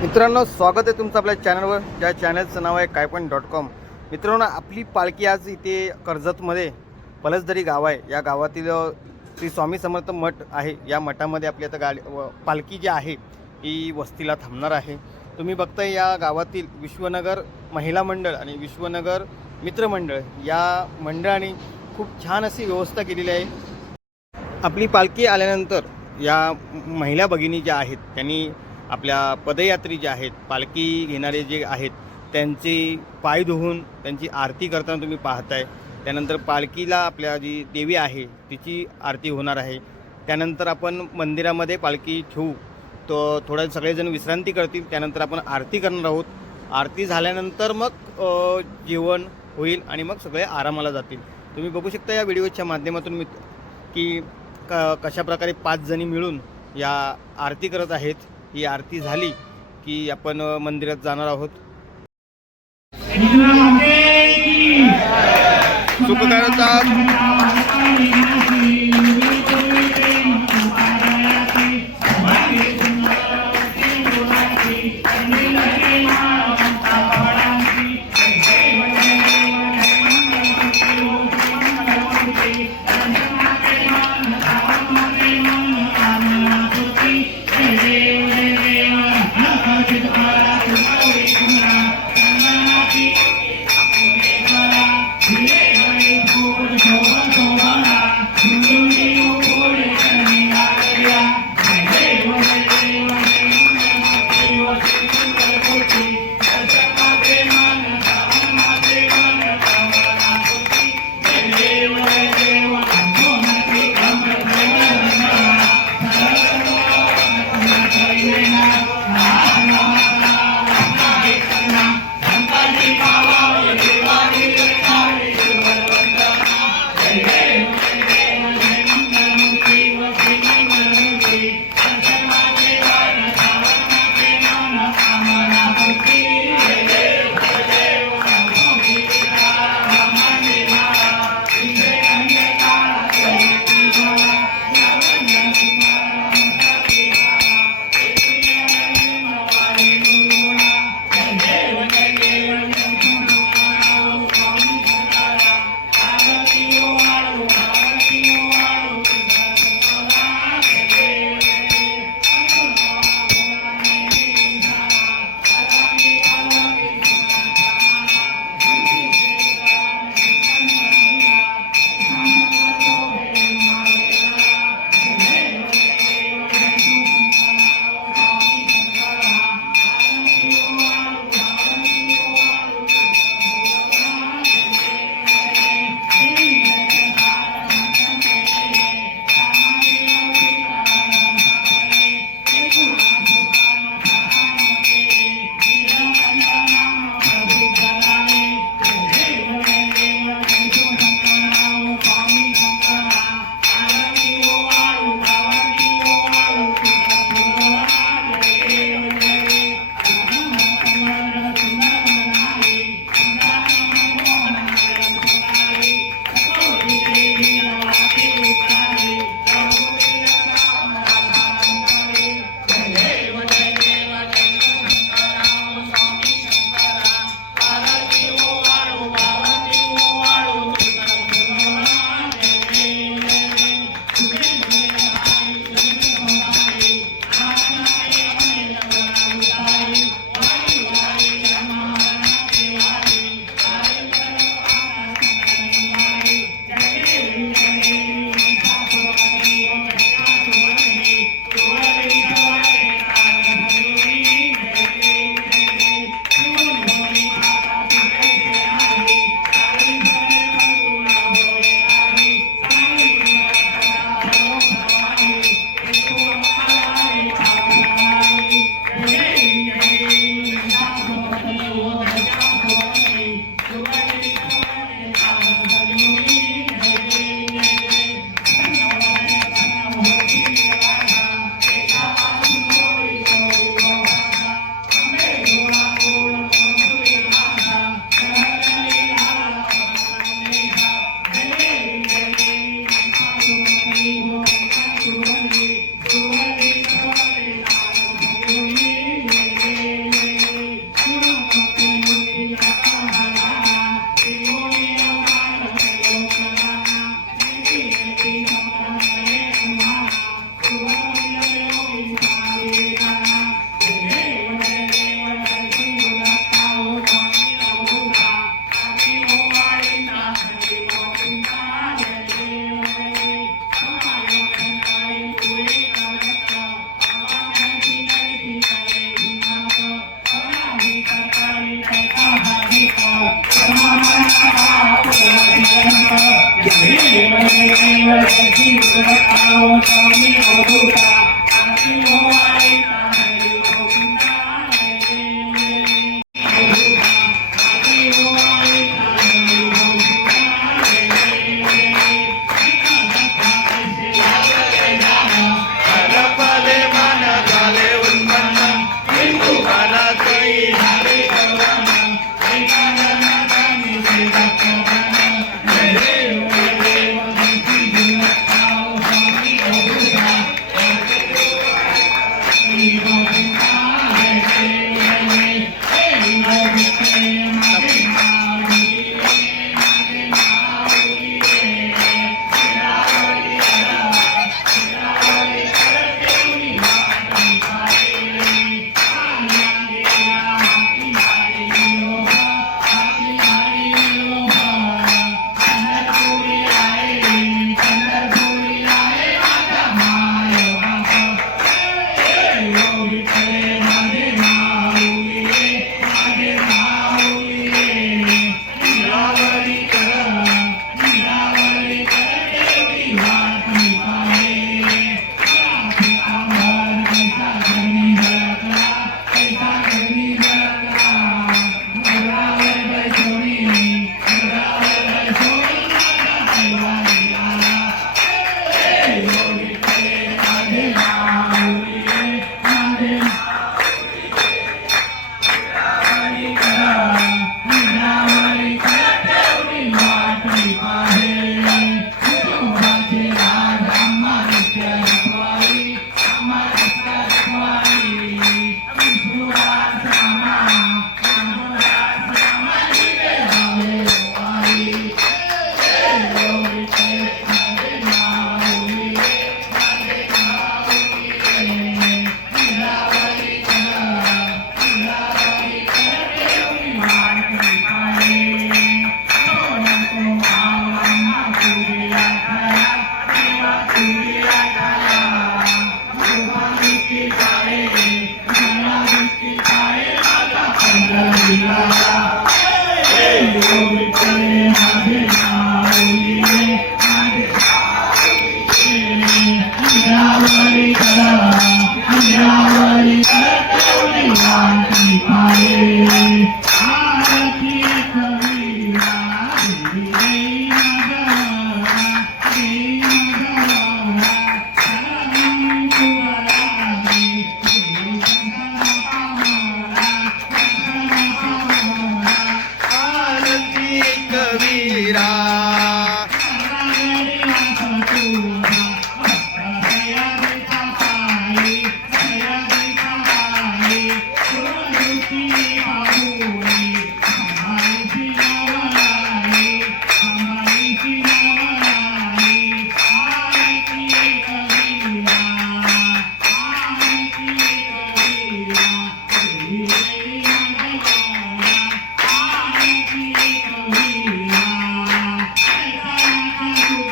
मित्रांनो स्वागत आहे तुमचं आपल्या चॅनलवर ज्या चॅनलचं नाव आहे कायपण डॉट कॉम. मित्रांनो आपली पालखी आज इथे कर्जतमध्ये पलसदरी गाव आहे. या गावातील श्री स्वामी समर्थ मठ आहे. या मठामध्ये आपली आता गाडी व- पालखी जी आहे ही वस्तीला थांबणार आहे. तुम्ही बघताय या गावातील विश्वनगर महिला मंडळ आणि विश्वनगर मित्रमंडळ या मंडळाने खूप छान अशी व्यवस्था केलेली आहे. आपली पालखी आल्यानंतर या महिला भगिनी ज्या आहेत त्यांनी आपल्या पदयात्री ज्या आहेत पालखी घेणारे जे आहेत त्यांचे पाय धुवून त्यांची आरती करताना तुम्ही पाहताय. त्यानंतर पालखीला आपल्या जी देवी आहे तिची आरती होणार आहे. त्यानंतर आपण मंदिरामध्ये पालखी ठेवू. तो थोड्या सगळेजण विश्रांती करतील त्यानंतर आपण आरती करणार आहोत. आरती झाल्यानंतर मग जेवण होईल आणि मग सगळे आरामाला जातील. तुम्ही बघू शकता या व्हिडिओच्या माध्यमातून मी की क कशा प्रकारे पाच जणी मिळून या आरती करत आहेत. ही आरती झाली की आपण मंदिरात जाणार आहोत. सुख करतात Thank Thank you. Thank you.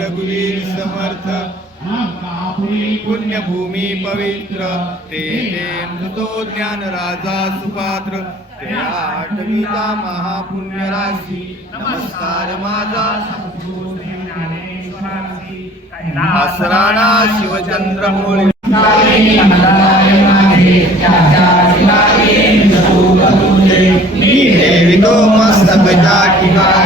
रघुवीर समर्थ। पुण्यभूमी पवित्र। ते तो ज्ञान राजा सुपात्र। ते आठवीचा महापुण्य राशी। नमस्कार माझा। आसराणा शिवचंद्र मोळी। मी मस्तकच्या ठिकाणी।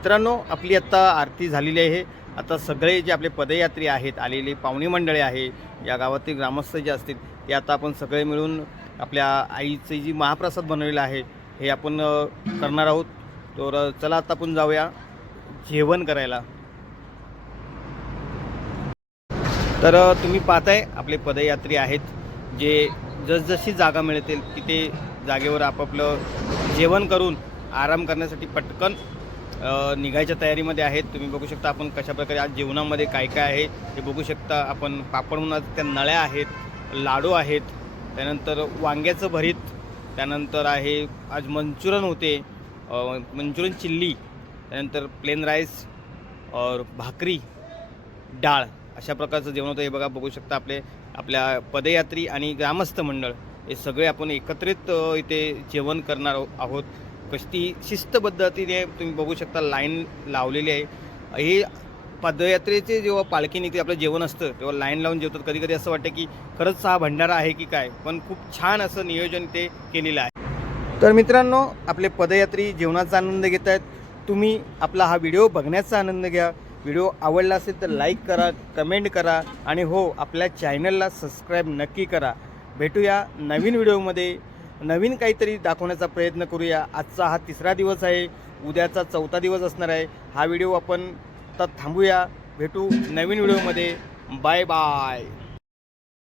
मित्रांनो आपली आत्ता आरती झालेली आहे. आता सगळे जे आपले पदयात्री आहेत आलेले पाहुणे मंडळे आहे या गावातील ग्रामस्थ जे असतील ते आता आपण सगळे मिळून आपल्या आईचे जी महाप्रसाद बनवलेला आहे हे आपण करणार आहोत. तर चला आता आपण जाऊया जेवण करायला. तर तुम्ही पाहताय आपले पदयात्री आहेत जे जसजशी जागा मिळतील तिथे जागेवर आपापलं जेवण करून आराम करण्यासाठी पटकन निघायच्या तयारीमध्ये आहेत. तुम्ही बघू शकता आपण कशाप्रकारे आज जेवणामध्ये काय काय आहे हे बघू शकता. आपण पापड म्हणून त्या नळ्या आहेत लाडू आहेत. त्यानंतर वांग्याचं भरीत त्यानंतर आहे आज मंचुरन होते. मंचुरन चिल्ली त्यानंतर प्लेन राईस और भाकरी डाळ अशा प्रकारचं जेवण होतं. हे बघा बघू शकता आपले आपल्या पदयात्री आणि ग्रामस्थ मंडळ हे सगळे आपण एकत्रित इथे जेवण करणार आहोत. कशी शिस्त पद्धतीने तुम्ही बघू शकता लाईन लावलेली आहे. हे पदयात्रेचे जेव्हा पालखी निघते आपलं जेवण असतं तेव्हा लाईन लावून जेवतात. कधी कधी असं वाटतं की खरंच हा भंडारा आहे की काय पण खूप छान असं नियोजन ते केलेलं आहे. तर मित्रांनो आपले पदयात्री जेवणाचा आनंद घेत आहेत. तुम्ही आपला हा व्हिडिओ बघण्याचा आनंद घ्या. व्हिडिओ आवडला असेल तर लाईक करा कमेंट करा आणि हो आपल्या चॅनलला सबस्क्राईब नक्की करा. भेटूया नवीन व्हिडिओमध्ये. नवीन काहीतरी दाखवण्याचा प्रयत्न करूया. आजचा हा तिसरा दिवस आहे. उद्याचा चौथा दिवस असणार आहे. हा व्हिडिओ आपण तर थांबूया. भेटू नवीन व्हिडिओमध्ये. Bye bye.